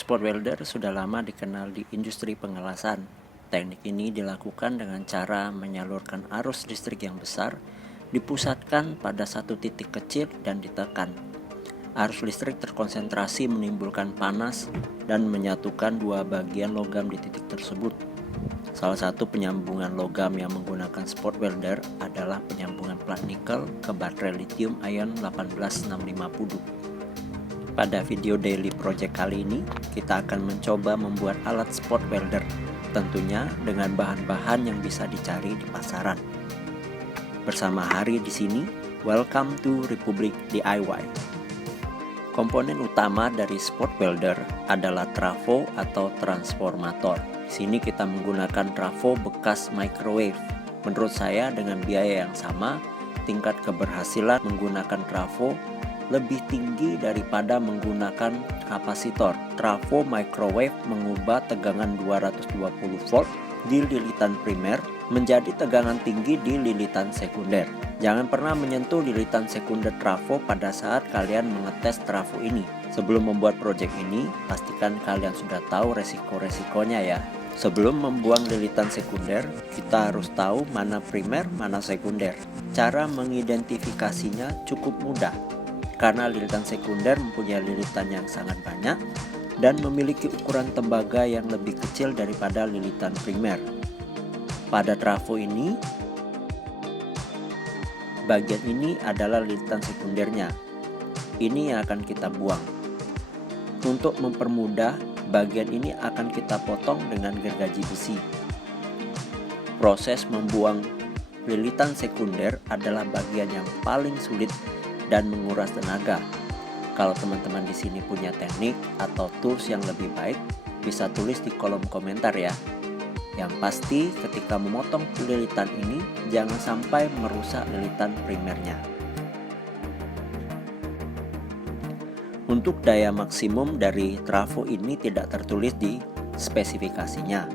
Spot welder sudah lama dikenal di industri pengelasan. Teknik ini dilakukan dengan cara menyalurkan arus listrik yang besar, dipusatkan pada satu titik kecil dan ditekan. Arus listrik terkonsentrasi menimbulkan panas dan menyatukan dua bagian logam di titik tersebut. Salah satu penyambungan logam yang menggunakan spot welder adalah penyambungan plat nikel ke baterai lithium ion 18650. Pada video daily project kali ini, kita akan mencoba membuat alat spot welder, tentunya dengan bahan-bahan yang bisa dicari di pasaran. Bersama Hari di sini, welcome to Republik DIY. Komponen utama dari spot welder adalah trafo atau transformator. Di sini kita menggunakan trafo bekas microwave. Menurut saya dengan biaya yang sama, tingkat keberhasilan menggunakan trafo lebih tinggi daripada menggunakan kapasitor. Trafo microwave mengubah tegangan 220 volt di lilitan primer menjadi tegangan tinggi di lilitan sekunder. Jangan pernah menyentuh lilitan sekunder trafo pada saat kalian mengetes trafo ini. Sebelum membuat project ini, pastikan kalian sudah tahu resiko-resikonya ya. Sebelum membuang lilitan sekunder, kita harus tahu mana primer, mana sekunder. Cara mengidentifikasinya cukup mudah, karena lilitan sekunder mempunyai lilitan yang sangat banyak dan memiliki ukuran tembaga yang lebih kecil daripada lilitan primer. Pada trafo ini, bagian ini adalah lilitan sekundernya. Ini yang akan kita buang. Untuk mempermudah, bagian ini akan kita potong dengan gergaji besi. Proses membuang lilitan sekunder adalah bagian yang paling sulit dan menguras tenaga. Kalau teman-teman di sini punya teknik atau tools yang lebih baik, bisa tulis di kolom komentar ya. Yang pasti ketika memotong lilitan ini, jangan sampai merusak lilitan primernya. Untuk daya maksimum dari trafo ini tidak tertulis di spesifikasinya.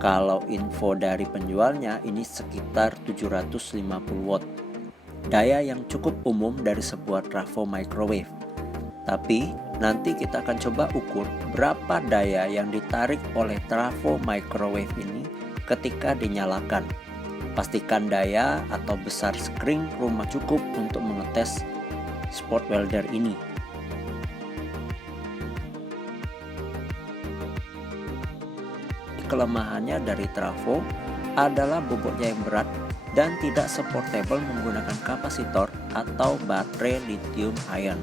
Kalau info dari penjualnya ini sekitar 750 watt. Daya yang cukup umum dari sebuah trafo microwave. Tapi nanti kita akan coba ukur berapa daya yang ditarik oleh trafo microwave ini ketika dinyalakan. Pastikan daya atau besar skring rumah cukup untuk mengetes spot welder ini. Kelemahannya dari trafo adalah bobotnya yang berat dan tidak supportable menggunakan kapasitor atau baterai lithium ion.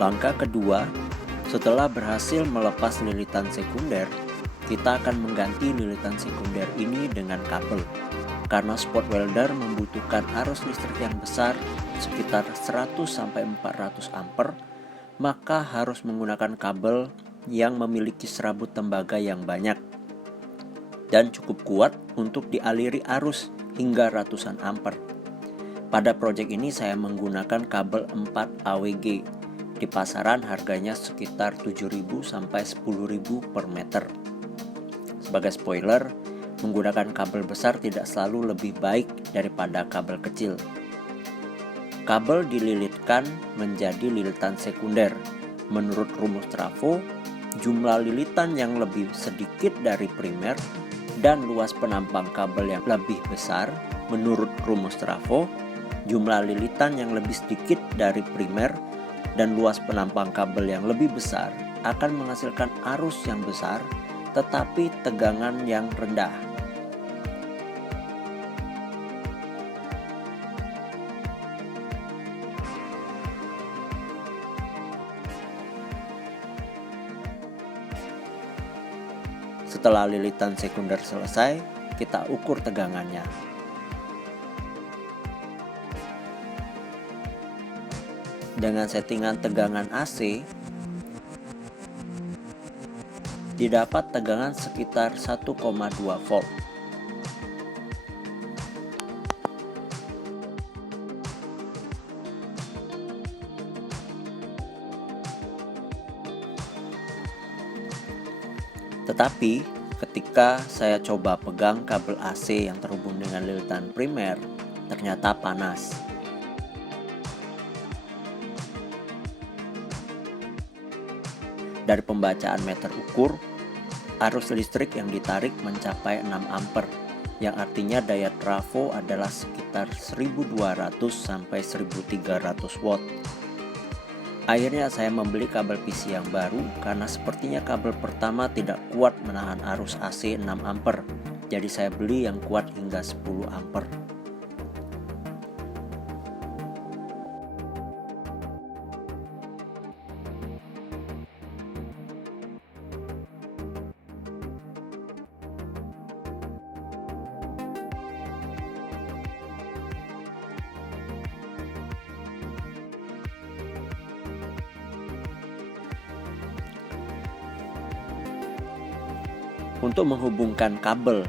Langkah kedua, setelah berhasil melepas lilitan sekunder, kita akan mengganti lilitan sekunder ini dengan kabel. Karena spot welder membutuhkan arus listrik yang besar, sekitar 100-400 ampere, maka harus menggunakan kabel yang memiliki serabut tembaga yang banyak dan cukup kuat untuk dialiri arus hingga ratusan ampere. Pada proyek ini saya menggunakan kabel 4 AWG. Di pasaran harganya sekitar 7.000 sampai 10.000 per meter. Sebagai spoiler, menggunakan kabel besar tidak selalu lebih baik daripada kabel kecil. Kabel dililitkan menjadi lilitan sekunder. Menurut rumus trafo, jumlah lilitan yang lebih sedikit dari primer dan luas penampang kabel yang lebih besar. Menurut rumus trafo, jumlah lilitan yang lebih sedikit dari primer dan luas penampang kabel yang lebih besar akan menghasilkan arus yang besar tetapi tegangan yang rendah. Setelah lilitan sekunder selesai, kita ukur tegangannya. Dengan settingan tegangan AC, didapat tegangan sekitar 1,2 volt. Tetapi ketika saya coba pegang kabel AC yang terhubung dengan lilitan primer, ternyata panas. Dari pembacaan meter ukur, arus listrik yang ditarik mencapai 6 ampere, yang artinya daya trafo adalah sekitar 1200 sampai 1300 watt. Akhirnya saya membeli kabel PC yang baru karena sepertinya kabel pertama tidak kuat menahan arus AC 6 ampere. Jadi saya beli yang kuat hingga 10 ampere. Untuk menghubungkan kabel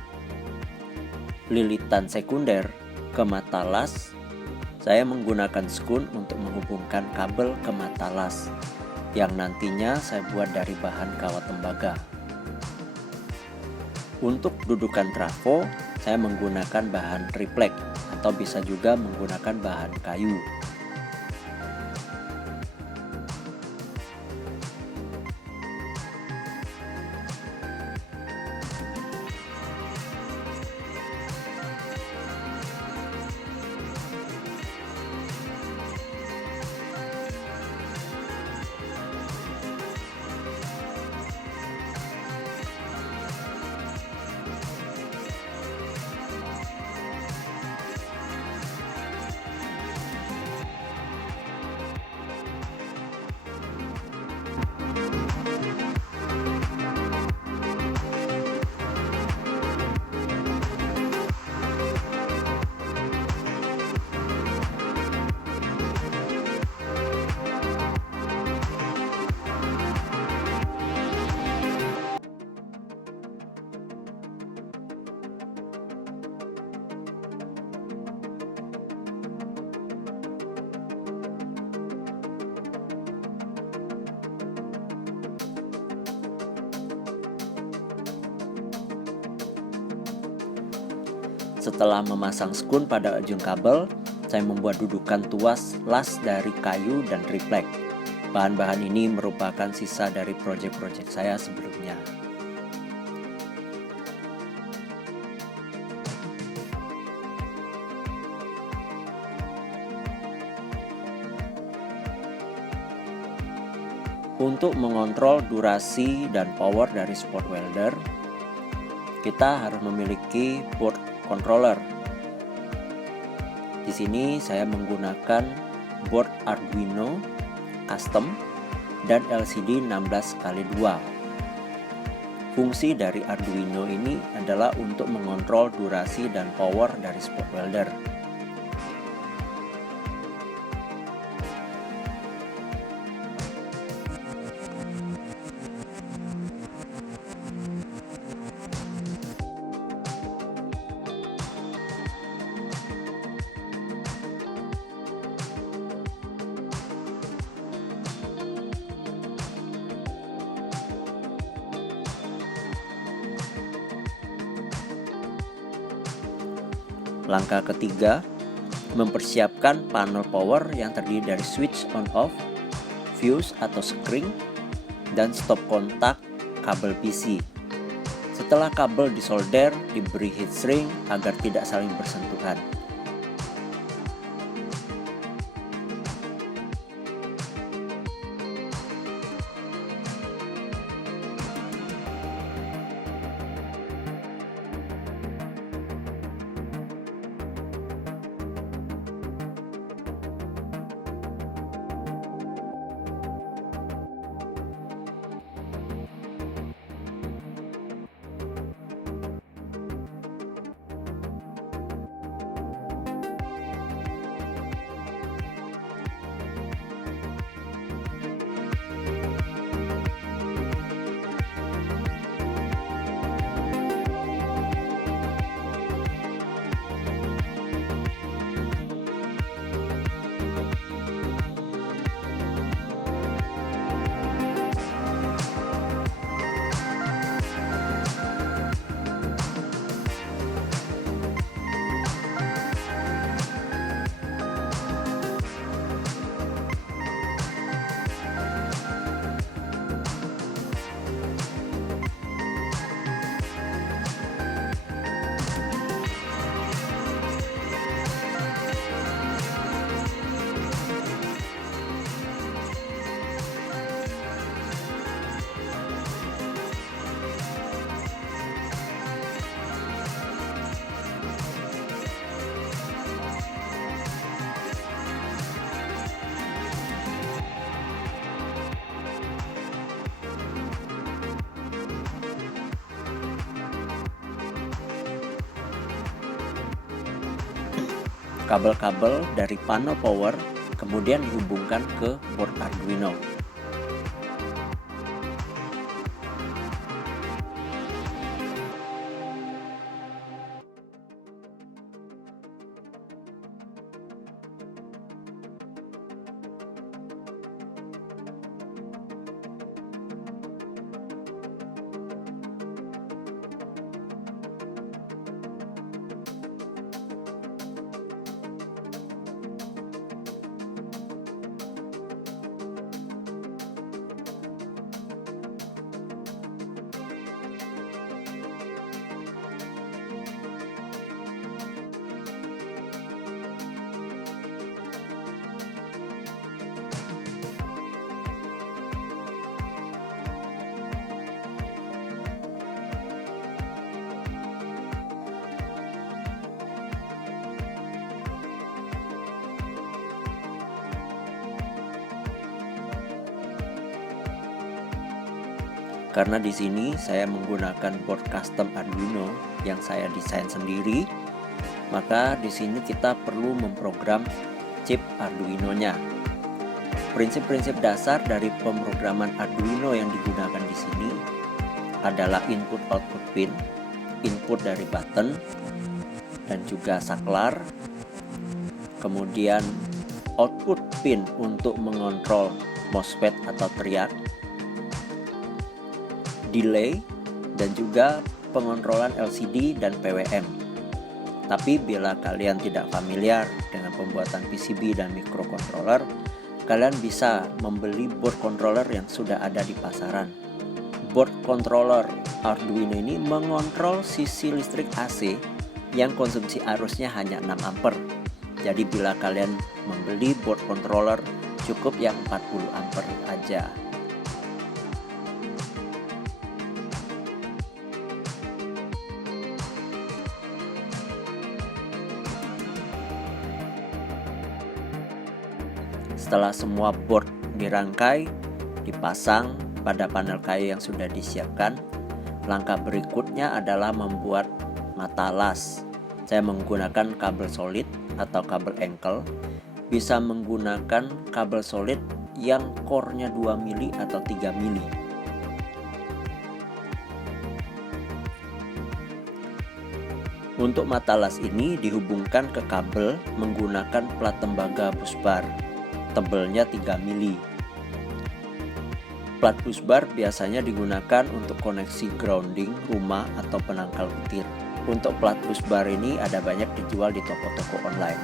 lilitan sekunder ke mata las, saya menggunakan skun untuk menghubungkan kabel ke mata las yang nantinya saya buat dari bahan kawat tembaga. Untuk dudukan trafo, saya menggunakan bahan triplek atau bisa juga menggunakan bahan kayu. Setelah memasang skun pada ujung kabel, saya membuat dudukan tuas las dari kayu dan triplek. Bahan-bahan ini merupakan sisa dari proyek-proyek saya sebelumnya. Untuk mengontrol durasi dan power dari spot welder, kita harus memiliki board controller. Di sini saya menggunakan board Arduino custom dan LCD 16x2. Fungsi dari Arduino ini adalah untuk mengontrol durasi dan power dari spot welder. Langkah ketiga, mempersiapkan panel power yang terdiri dari switch on off, fuse atau skring, dan stop kontak kabel PC. Setelah kabel disolder, diberi heatshrink agar tidak saling bersentuhan. Kabel-kabel dari panel power kemudian dihubungkan ke board Arduino. Karena di sini saya menggunakan board custom Arduino yang saya desain sendiri, maka di sini kita perlu memprogram chip Arduino-nya. Prinsip-prinsip dasar dari pemrograman Arduino yang digunakan di sini adalah input-output pin, input dari button, dan juga saklar, kemudian output pin untuk mengontrol MOSFET atau teriak, delay, dan juga pengontrolan LCD dan PWM. Tapi bila kalian tidak familiar dengan pembuatan PCB dan microcontroller, kalian bisa membeli board controller yang sudah ada di pasaran. Board controller Arduino ini mengontrol sisi listrik AC yang konsumsi arusnya hanya 6 ampere. Jadi bila kalian membeli board controller, cukup yang 40 ampere aja. Setelah semua board dirangkai, dipasang pada panel kayu yang sudah disiapkan, langkah berikutnya adalah membuat mata las. Saya menggunakan kabel solid atau kabel engkel, bisa menggunakan kabel solid yang core-nya 2 mili atau 3 mili. Untuk mata las ini dihubungkan ke kabel menggunakan plat tembaga busbar, tebelnya 3 mili. Plat busbar biasanya digunakan untuk koneksi grounding rumah atau penangkal petir. Untuk plat busbar ini ada banyak dijual di toko-toko online.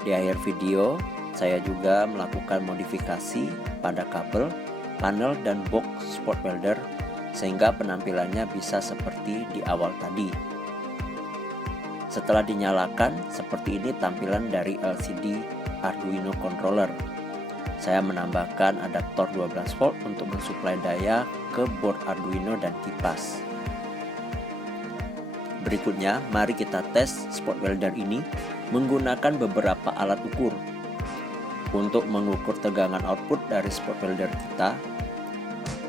Di akhir video, saya juga melakukan modifikasi pada kabel, panel, dan box spot welder sehingga penampilannya bisa seperti di awal tadi. Setelah dinyalakan, seperti ini tampilan dari LCD Arduino controller. Saya menambahkan adaptor 12 volt untuk mensuplai daya ke board Arduino dan kipas. Berikutnya, mari kita tes spot welder ini menggunakan beberapa alat ukur. Untuk mengukur tegangan output dari spot welder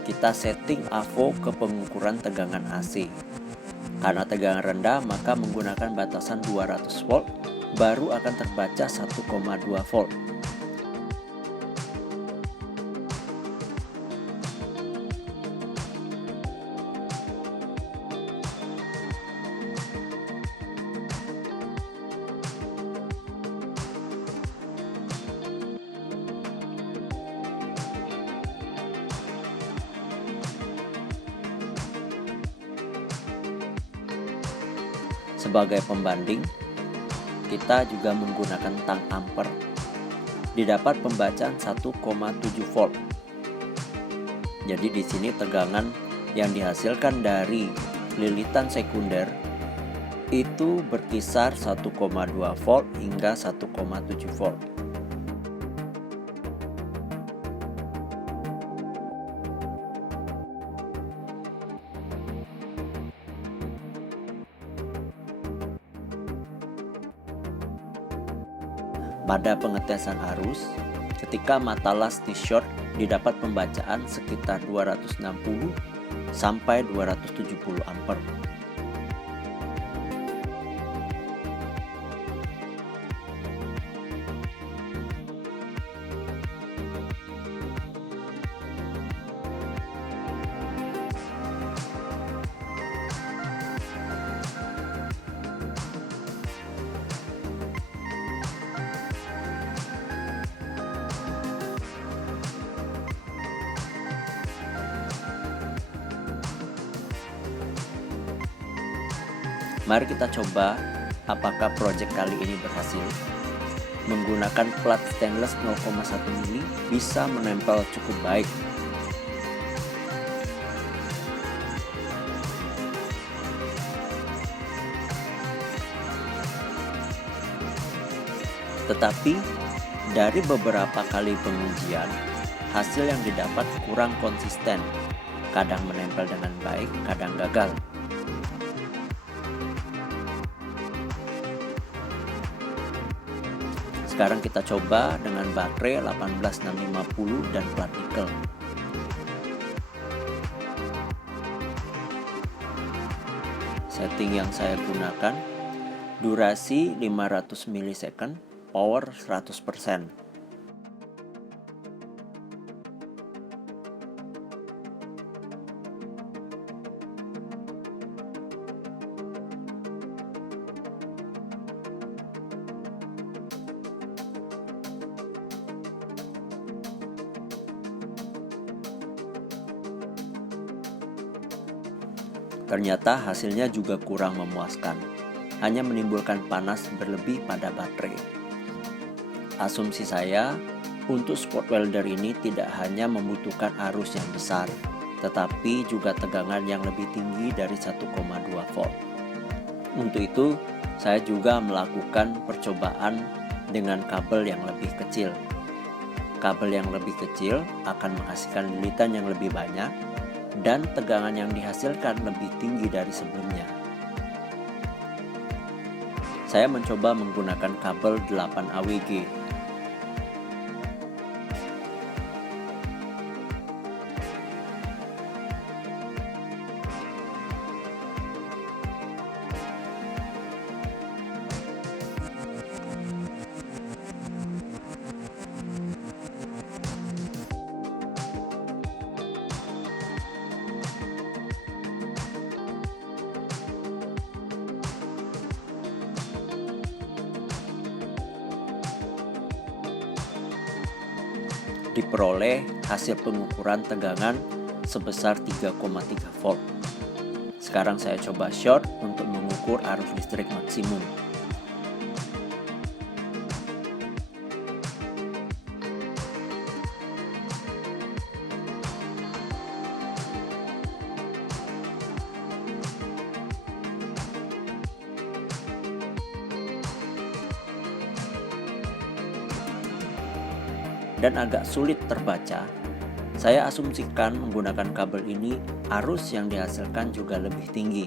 kita setting AVO ke pengukuran tegangan AC. Karena tegangan rendah, maka menggunakan batasan 200 volt baru akan terbaca 1,2 volt. Sebagai pembanding, kita juga menggunakan tang ampere. Didapat pembacaan 1,7 volt. Jadi di sini tegangan yang dihasilkan dari lilitan sekunder itu berkisar 1,2 volt hingga 1,7 volt. Pada pengetesan arus, ketika mata las di short didapat pembacaan sekitar 260 sampai 270 ampere. Mari kita coba apakah project kali ini berhasil. Menggunakan plat stainless 0,1 mili bisa menempel cukup baik. Tetapi dari beberapa kali pengujian, hasil yang didapat kurang konsisten. Kadang menempel dengan baik, kadang gagal. Sekarang kita coba dengan baterai 18650 dan plat nikel. Setting yang saya gunakan, durasi 500 milisecond, power 100%. Ternyata hasilnya juga kurang memuaskan, hanya menimbulkan panas berlebih pada baterai. Asumsi saya, untuk spot welder ini tidak hanya membutuhkan arus yang besar, tetapi juga tegangan yang lebih tinggi dari 1,2 volt. Untuk itu, saya juga melakukan percobaan dengan kabel yang lebih kecil. Kabel yang lebih kecil akan menghasilkan lilitan yang lebih banyak, dan tegangan yang dihasilkan lebih tinggi dari sebelumnya. Saya mencoba menggunakan kabel 8 AWG. Diperoleh hasil pengukuran tegangan sebesar 3,3 volt. Sekarang saya coba short untuk mengukur arus listrik maksimum. dan agak sulit terbaca, saya asumsikan menggunakan kabel ini arus yang dihasilkan juga lebih tinggi.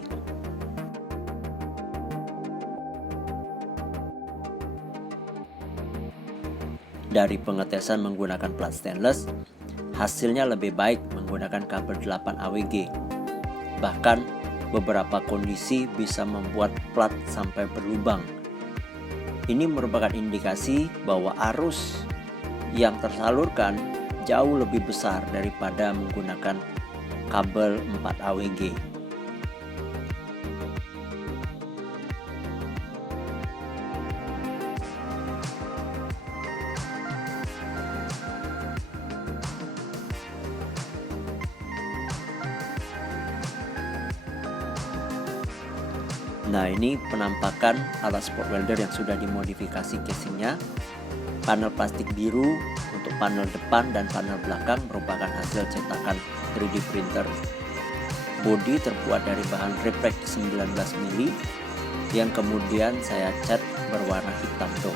Dari pengetesan menggunakan plat stainless, hasilnya lebih baik menggunakan kabel 8 AWG. Bahkan, beberapa kondisi bisa membuat plat sampai berlubang. Ini merupakan indikasi bahwa arus yang tersalurkan jauh lebih besar daripada menggunakan kabel 4 AWG. Nah, ini penampakan alat spot welder yang sudah dimodifikasi casingnya. Panel plastik biru untuk panel depan dan panel belakang merupakan hasil cetakan 3D printer. Bodi terbuat dari bahan reflect 19 mili yang kemudian saya cat berwarna hitam dock.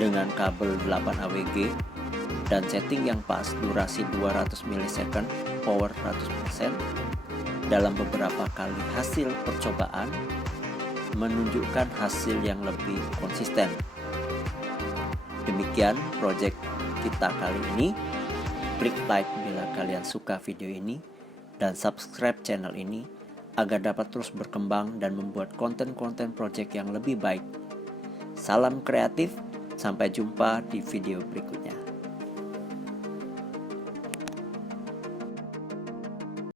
Dengan kabel 8 AWG dan setting yang pas, durasi 200 ms, power 100%, dalam beberapa kali hasil percobaan menunjukkan hasil yang lebih konsisten. Demikian project kita kali ini. Klik like bila kalian suka video ini dan subscribe channel ini agar dapat terus berkembang dan membuat konten-konten project yang lebih baik. Salam kreatif. Sampai jumpa di video berikutnya.